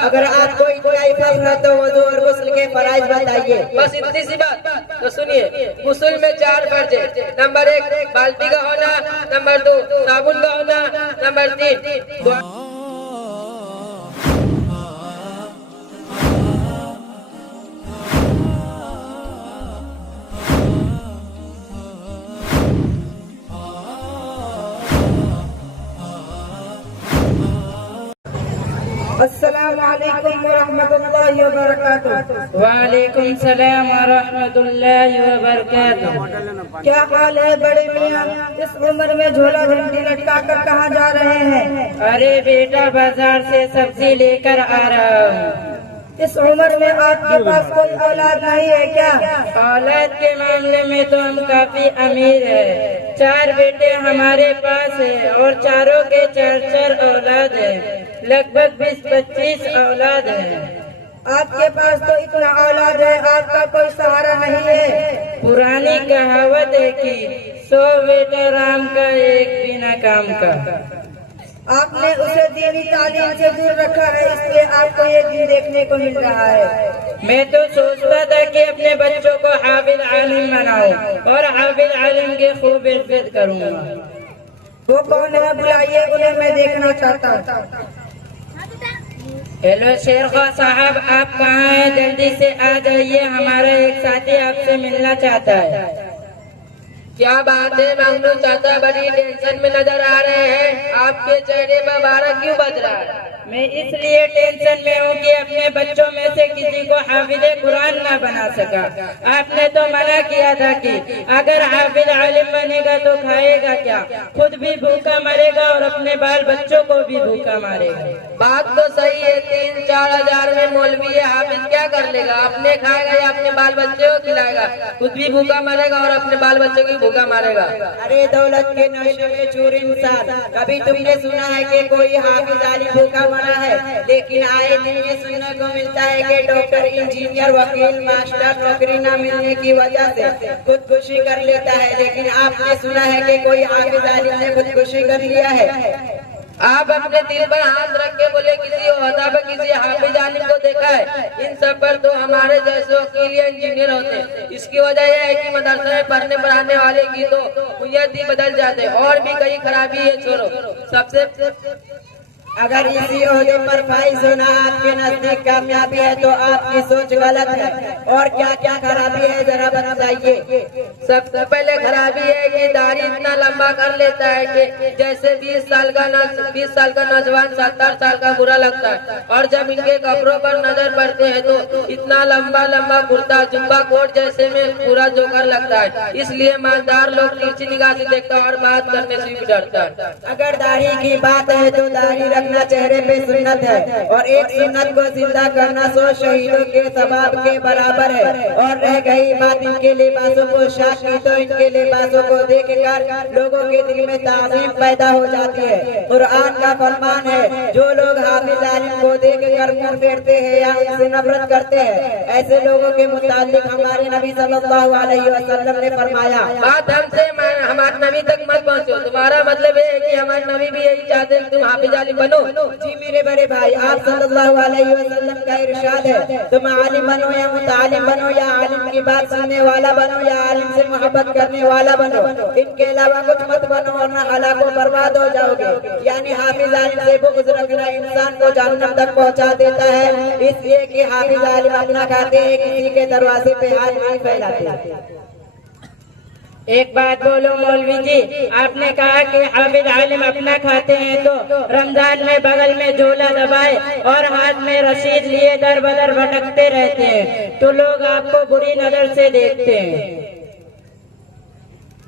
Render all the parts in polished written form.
اگر آپ کو اتنا ہی فخر ہے تو وضو اور غسل کے فرائض بتائیے۔ بس اتنی سی بات تو سنیے، غسل میں 4 فرض ہے۔ نمبر 1 بالٹی کا ہونا، نمبر 2 صابن کا ہونا، نمبر 3 السلام علیکم ورحمۃ اللہ وبرکاتہ۔ وعلیکم السلام ورحمۃ اللہ وبرکاتہ۔ کیا حال ہے بڑے میاں؟ اس عمر میں جھولا گھنٹی لٹکا کر کہاں جا رہے ہیں؟ ارے بیٹا بازار سے سبزی لے کر آ رہا ہوں۔ اس عمر میں آپ کے پاس کوئی اولاد نہیں ہے کیا؟ اولاد کے معاملے میں تو ہم کافی امیر ہیں۔ 4 بیٹے ہمارے پاس ہیں اور چاروں کے 4 اولاد ہیں، لگ بھگ 20-25 اولاد ہیں۔ آپ کے پاس تو اتنا اولاد ہے، آپ کا کوئی سہارا نہیں ہے؟ پرانی کہاوت ہے کہ 100 بیٹا رام کا، ایک بنا کام کا۔ آپ نے اسے دینی تعلیم سے دور رکھا ہے، اس لیے آپ کو یہ دن دیکھنے کو مل رہا ہے۔ میں تو سوچتا تھا کہ اپنے بچوں کو حافظ عالم بناؤں اور حافظ عالم کی خوب عزت کروں گا۔ وہ کون ہے؟ بلائیے انہیں، میں دیکھنا چاہتا ہوں۔ ہیلو شیرخوا صاحب، آپ کہاں ہیں؟ جلدی سے آ جائیے، ہمارا ایک ساتھی آپ سے ملنا چاہتا ہے۔ کیا بات ہے منگلو چاچا، بڑی ٹینشن میں نظر آ رہے ہیں، آپ کے چہرے پر مبارک کیوں بج رہا ہے؟ میں اس لیے ٹینشن میں ہوں کہ اپنے بچوں میں سے کسی کو حافظ قرآن نہ بنا سکا۔ آپ نے تو منع کیا تھا کہ اگر حافظ عالم بنے گا تو کھائے گا کیا؟ خود بھی بھوکا مرے گا اور اپنے بال بچوں کو بھی بھوکا مارے گا۔ بات تو صحیح ہے، 3-4 ہزار میں مولوی ہے، حافظ کیا کر لے گا؟ اپنے کھائے گا یا اپنے بال بچے کو کھلائے گا؟ خود بھی بھوکا مرے گا اور اپنے بال بچوں کی بھوکا مارے گا۔ ارے دولت کے نشے میں چور انسان، کبھی تم نے سنا ہے کہ کوئی حافظ عالم بھوکا مرا ہے؟ لیکن آئے دن یہ سننے کو ملتا ہے کہ ڈاکٹر، انجینئر، وکیل، ماسٹر نوکری نہ ملنے کی وجہ سے خودکشی کر لیتا ہے، لیکن آپ نے سنا ہے کہ کوئی حافظ عالم نے خودکشی کر لیا ہے؟ آپ اپنے دل پر ہاتھ رکھ کے بولے کسی عہدہ پر کسی حافظ عالم کو دیکھا ہے؟ ان سب پر تو ہمارے جیسے وکیل یا انجینئر ہوتے ہیں۔ اس کی وجہ یہ ہے کہ مدرسے میں پڑھنے پڑھانے والے کی تو نیت ہی بدل جاتے، اور بھی کئی خرابی ہے، چھوڑو۔ سب سے اگر اسی عہدے پر فائز ہونا آپ کے نزدیک کامیابی ہے تو آپ کی سوچ غلط ہے، اور کیا کیا خرابی ہے ذرا بتائیے۔ سب سے پہلے خرابی ہے کہ داڑھی اتنا لمبا کر لیتا ہے کہ جیسے 20 سال کا نوجوان 70 سال کا برا لگتا ہے، اور جب ان کے کپڑوں پر نظر پڑتے ہیں تو اتنا لمبا لمبا کرتا جبا کوٹ جیسے میں پورا جوکر لگتا ہے۔ اس لیے مالدار لوگ نیچی نگاہ سے دیکھتا ہے اور بات کرنے سے بھی ڈرتا ہے۔ اگر داڑھی کی بات ہے تو داڑھی رکھنا چہرے پہ سنت ہے، اور ایک سنت کو زندہ کرنا 100 شہیدوں کے ثواب کے برابر ہے۔ اور رہ گئی بات ان کے لباسوں کو شاک کی، تو ان کے لباسوں کو دیکھ کر لوگوں کے دل میں تعظیم پیدا ہو جاتی ہے۔ قرآن کا فرمان ہے، جو لوگ حافظ عالم کو دیکھ کر منہ پھیرتے ہیں یا ان سے نفرت کرتے ہیں، ایسے لوگوں کے متعلق ہمارے نبی صلی اللہ علیہ وسلم نے فرمایا۔ بات ہم سے ہمارے نبی تک مت پہنچو، تمہارا مطلب یہ ہے کہ ہمارے نبی بھی یہی چاہتے ہیں تم حافظ عالم بنو؟ جی میرے بڑے بھائی، آپ صلی اللہ علیہ وسلم کا ارشاد ہے، تم عالم بنو یا متعلم بنو، یا عالم کی بات سننے والا بنو یا عالم سے محبت کرنے والا بنو، ان کے علاوہ کچھ مت بنو ورنہ ہلاک و برباد ہو جاؤ گے۔ یعنی حافظ عالم سے بغض رکھنا انسان کو جہنم تک پہنچا دیتا ہے، اس لیے کہ حافظ عالم اپنا کھاتے ہیں، کسی کے دروازے پہ ہاتھ نہیں پھیلاتے۔ ایک بات بولو مولوی جی، آپ نے کہا کہ حافظ عالم اپنا کھاتے ہیں تو رمضان میں بغل میں جھولا دبائے اور ہاتھ میں رشید لیے در بدر بھٹکتے رہتے ہیں تو لوگ آپ کو بری نظر سے دیکھتے ہیں۔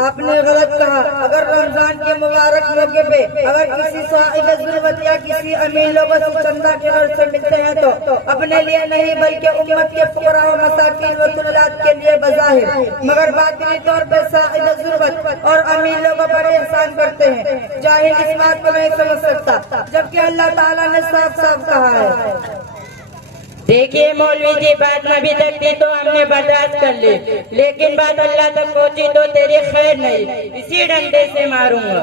آپ نے غلط کہا۔ اگر رمضان کے مبارک موقع پہ اگر کسی صاحب ضرورت یا کسی امیر لوگوں سے چندہ کے غرض سے ملتے ہیں تو اپنے لیے نہیں بلکہ امت کے فقراء و مساکین و ذلات کے لیے بظاہر، مگر باطنی طور پہ صاحب ضرورت اور امیر لوگوں پر احسان کرتے ہیں۔ جاہل اس بات کو نہیں سمجھ سکتا، جبکہ اللہ تعالیٰ نے صاف صاف کہا ہے۔ دیکھیے مولوی جی، بات نبی تک تھی تو ہم نے برداشت کر لی، لیکن بات اللہ تک پہنچی تو تیری خیر نہیں، اسی ڈنڈے سے ماروں گا۔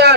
4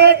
1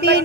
3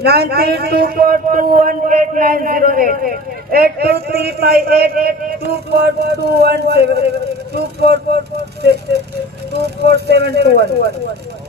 9324218908 8235824721।